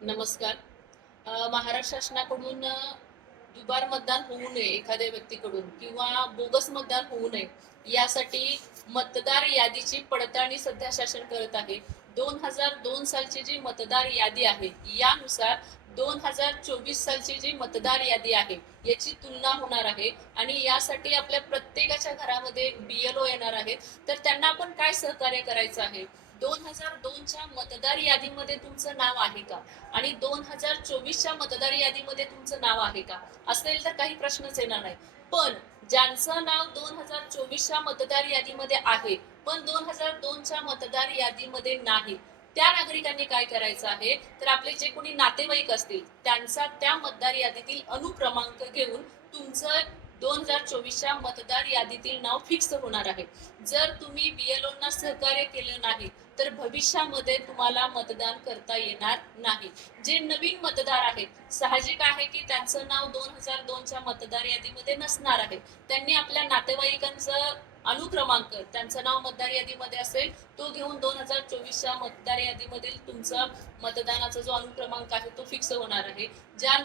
नमस्कार. महाराष्ट्र शासनाकडून दुबार मतदान होऊ नये एखाद्या व्यक्तीकडून किंवा बोगस मतदान होऊ नये यासाठी मतदार यादीची पडताळणी सध्या शासन करत आहे. 2002 सालची जी मतदार यादी आहे यानुसार 2024 सालची जी मतदार यादी आहे याची तुलना होणार आहे आणि यासाठी आपल्या प्रत्येकाच्या घरामध्ये BLO येणार आहेत. तर त्यांना आपण काय सहकार्य करायचं आहे? 2002च्या मतदार यादीमध्ये तुमचं नाव आहे का? आणि 2024च्या मतदार यादीमध्ये तुमचं नाव आहे का? असेल तर काही प्रश्नच येणार नाही. पण ज्यांचं नाव 2024च्या मतदार यादीमध्ये आहे पण 2002च्या मतदार यादीमध्ये नाही, त्या नागरिकांनी काय करायचं आहे, तर आपले जे कोणी नातेवाईक असतील त्यांचा त्या मतदार यादीतील अनुक्रमांक घेऊन तुमचं 2024च्या मतदार यादीतील नाव फिक्स होणार आहे. जर तुम्ही BLOंना सहकार्य केलं नाही तर भविष्यामध्ये तुम्हाला मतदान करता येणार नाही. जे नवीन मतदार आहेत साहजिक आहे की त्यांचं नाव 2002च्या मतदार यादीमध्ये नसणार आहे. त्यांनी आपल्या नातेवाईकांचं अनुक्रमांक त्यांचं नाव मतदार यादीमध्ये असेल तो घेऊन 2024च्या मतदार यादीमधील तुमचा मतदानाचा जो अनुक्रमांक आहे तो फिक्स होणार आहे. ज्या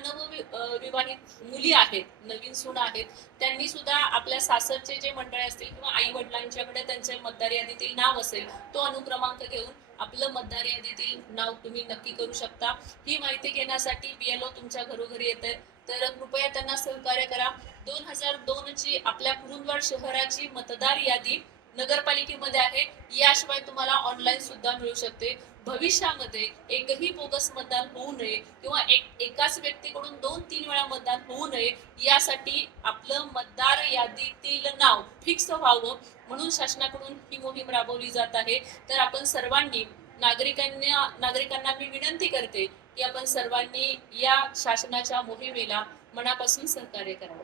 विवाहित मुली आहेत, नवीन सून आहेत, त्यांनी सुद्धा आपल्या सासरचे जे मंडळी असतील किंवा आई वडिलांच्याकडे त्यांच्या मतदार यादीतील नाव असेल तो अनुक्रमांक घेऊन आपलं मतदार यादीतील नाव तुम्ही नक्की करू शकता. ही माहिती घेण्यासाठी BLO तुमच्या घरोघरी येत आहेत, तर कृपया त्यांना सहकार्य करा. 2002ची आपल्या कुरुंदवाड शहराची मतदार यादी नगरपालिकेमध्ये आहे. याशिवाय तुम्हाला ऑनलाईन सुद्धा मिळू शकते. भविष्यामध्ये एकही बोगस मतदान होऊ नये किंवा एकाच व्यक्तीकडून 2-3 वेळा मतदान होऊ नये यासाठी आपलं मतदार यादीतील नाव फिक्स व्हावं म्हणून शासनाकडून ही मोहीम राबवली जात आहे. तर आपण सर्वांनी नागरिकांना मी विनंती करते की आपण सर्वांनी या शासनाच्या मोहिमेला मनापासून सहकार्य करावं.